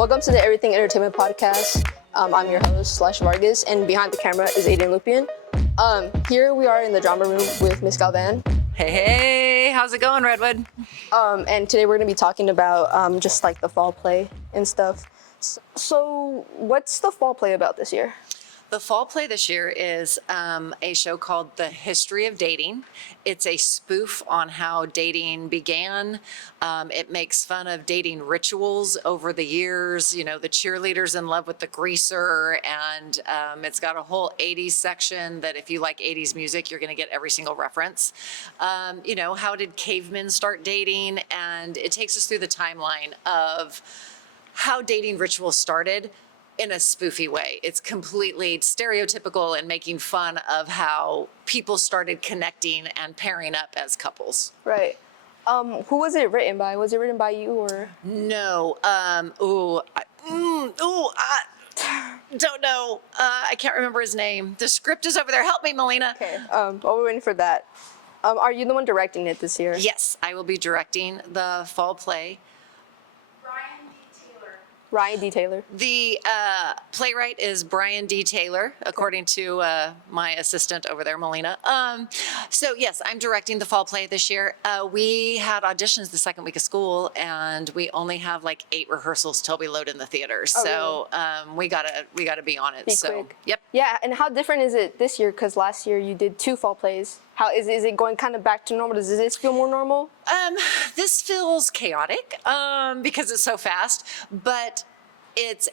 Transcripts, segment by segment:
Welcome to the Everything Entertainment Podcast. I'm your host, Laysha Vargas, and behind the camera is Aiden Lupian. Here we are in the drama room with Miss Galvan. Hey, how's it going, Redwood? And today we're going to be talking about just like the fall play and stuff. So what's the fall play about this year? The fall play this year is a show called The History of Dating. It's a spoof on how dating began. It makes fun of dating rituals over the years. You know, the cheerleader's in love with the greaser, and it's got a whole 80s section that if you like 80s music, you're going to get every single reference. You know, how did cavemen start dating? And it takes us through the timeline of how dating rituals started in a spoofy way. It's completely stereotypical and making fun of how people started connecting and pairing up as couples. Right. Who was it written by? Was it written by you or? No. I don't know. I can't remember his name. The script is over there. Help me, Melina. Okay. While we're waiting for that, are you the one directing it this year? Yes, I will be directing the fall play. Ryan D. Taylor. The playwright is Brian D. Taylor, according to my assistant over there, Melina. So yes, I'm directing the fall play this year. We had auditions the second week of school, and we only have like 8 rehearsals till we load in the theaters. Oh, so we gotta be on it. Be so quick. Yep. Yeah, and how different is it this year? Because last year you did 2 fall plays. How is it going kind of back to normal? Does this feel more normal? This feels chaotic because it's so fast, but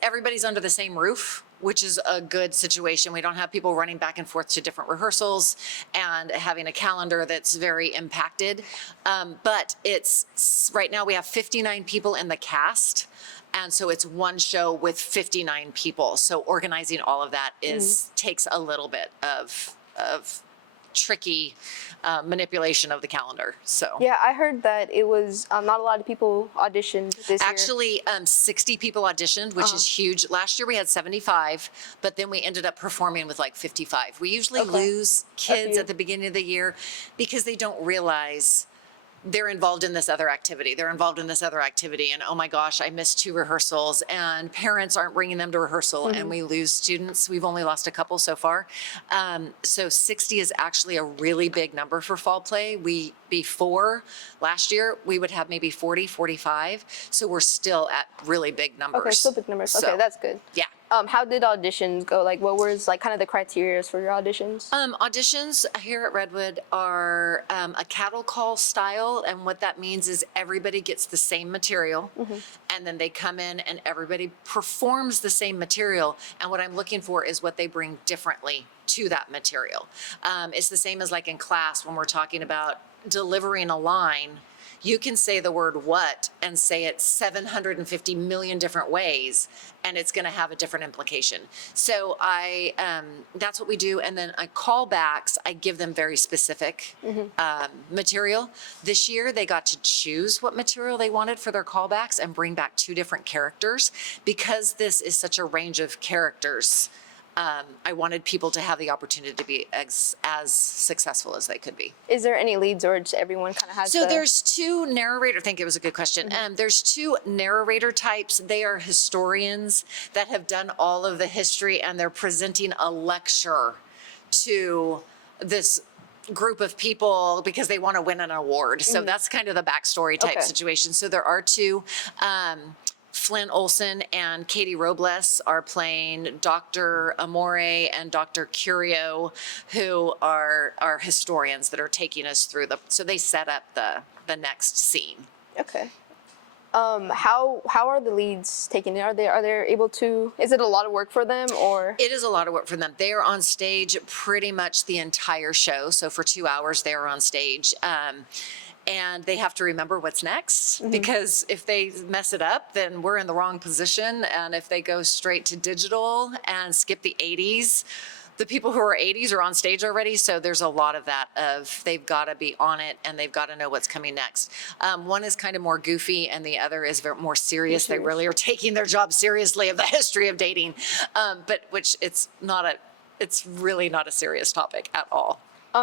everybody's under the same roof, which is a good situation. We don't have people running back and forth to different rehearsals and having a calendar that's very impacted. But it's right now we have 59 people in the cast. And so it's one show with 59 people. So organizing all of that takes a little bit of tricky manipulation of the calendar. So Yeah, I heard that it was not a lot of people auditioned this year. actually 60 people auditioned, which is huge. Last year we had 75, but then we ended up performing with like 55. We usually lose kids at the beginning of the year because they don't realize they're involved in this other activity. And oh my gosh, I missed 2 rehearsals, and parents aren't bringing them to rehearsal, and we lose students. We've only lost a couple so far. So 60 is actually a really big number for fall play. Before last year, we would have maybe 40, 45. So we're still at really big numbers. Okay, still big numbers. So, Okay, that's good. Yeah. How did auditions go? Like, what was like kind of the criteria for your auditions? Auditions here at Redwood are a cattle call style, and what that means is everybody gets the same material, and then they come in and everybody performs the same material, and what I'm looking for is what they bring differently to that material. It's the same as like in class when we're talking about delivering a line. You can say the word what and say it 750 million different ways, and it's going to have a different implication. So that's what we do. And then callbacks, I give them very specific material. This year, they got to choose what material they wanted for their callbacks and bring back 2 different characters. Because this is such a range of characters, I wanted people to have the opportunity to be as successful as they could be. Is there any leads, or just everyone kind of has? So there's 2 narrator. I think it was a good question. There's 2 narrator types. They are historians that have done all of the history, and they're presenting a lecture to this group of people because they want to win an award. So that's kind of the backstory type situation. So there are 2. Flynn Olson and Katie Robles are playing Dr. Amore and Dr. Curio, who are historians that are taking us through so they set up the next scene. Okay. How are the leads taking it? Are they able to? Is it a lot of work for them, or? It is a lot of work for them. They are on stage pretty much the entire show. So for 2 hours, they are on stage. And they have to remember what's next, because if they mess it up, then we're in the wrong position. And if they go straight to digital and skip the 80s, the people who are 80s are on stage already. So there's a lot of that they've got to be on it, and they've got to know what's coming next. One is kind of more goofy, and the other is more serious. They really are taking their job seriously of the history of dating, but it's really not a serious topic at all.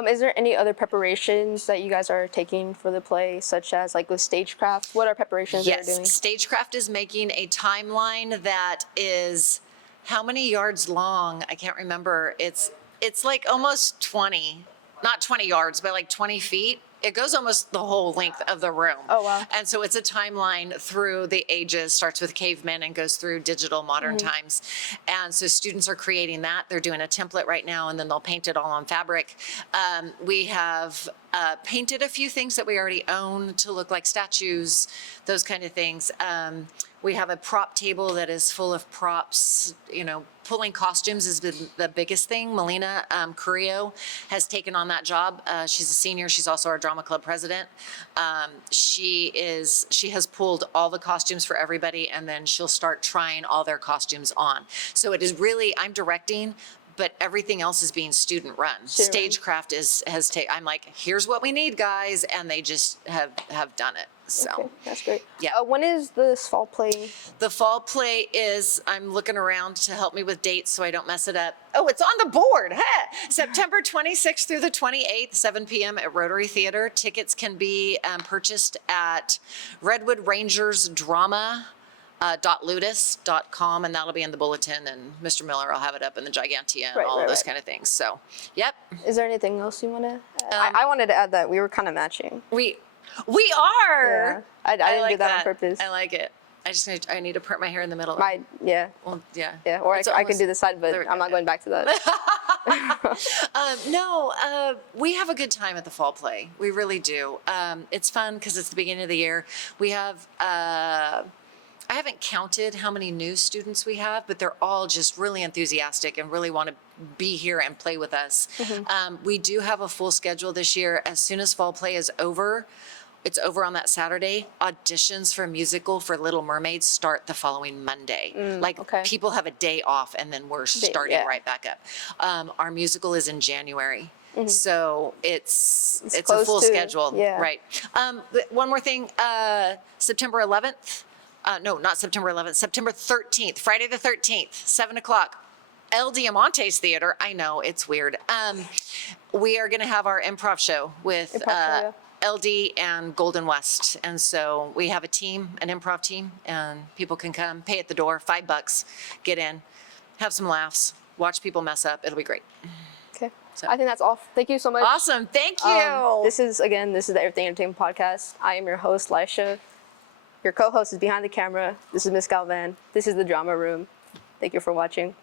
Is there any other preparations that you guys are taking for the play, such as like with stagecraft? What are preparations that you're doing? Yes, Stagecraft is making a timeline that is how many yards long? I can't remember. It's like almost 20, not 20 yards, but like 20 feet. It goes almost the whole length of the room. Oh, wow. And so it's a timeline through the ages, starts with cavemen and goes through digital modern times. And so students are creating that. They're doing a template right now, and then they'll paint it all on fabric. We have painted a few things that we already own to look like statues, those kind of things. We have a prop table that is full of props. You know, pulling costumes has been the biggest thing. Melina Carrillo has taken on that job. She's a senior. She's also our drama club president. She has pulled all the costumes for everybody, and then she'll start trying all their costumes on. So it is really, I'm directing, but everything else is being student run. Sure. Stagecraft I'm like, here's what we need, guys, and they just have done it. So Okay, that's great. Yeah. When is this fall play? the fall play is, I'm looking around to help me with dates so I don't mess it up. Oh, it's on the board. September 26th through the 28th, 7 p.m. at Rotary Theater. Tickets can be purchased at Redwood Rangers Drama. .ludus.com, and that'll be in the bulletin, and Mr. Miller will have it up in the Gigantea and all of those kind of things. So, yep. Is there anything else you want to add? I wanted to add that we were kind of matching. We are. Yeah. I didn't like do that on purpose. I like it. I need to part my hair in the middle. Yeah. Well, yeah. Yeah, or I can do the side, but there we I'm go. not going back to that. No, we have a good time at the fall play. We really do. It's fun because it's the beginning of the year. We have, I haven't counted how many new students we have, but they're all just really enthusiastic and really want to be here and play with us. We do have a full schedule this year. As soon as fall play is over, it's over on that Saturday. Auditions for musical for Little Mermaids start the following Monday. okay. People have a day off, and then we're starting yeah. right back up. Our musical is in January. So it's a close full to, schedule, yeah. right? One more thing, September 11th. No, not September 11th, September 13th, Friday the 13th, 7 o'clock. El Diamante's Theater. I know, it's weird. We are going to have our improv show with LD and Golden West. And so we have a team, an improv team, and people can come, pay at the door, $5, get in, have some laughs, watch people mess up. It'll be great. Okay. So. I think that's all. Thank you so much. Awesome. Thank you. This is the Everything Entertainment Podcast. I am your host, Laysha. Your co-host is behind the camera. This is Miss Galvan. This is the drama room. Thank you for watching.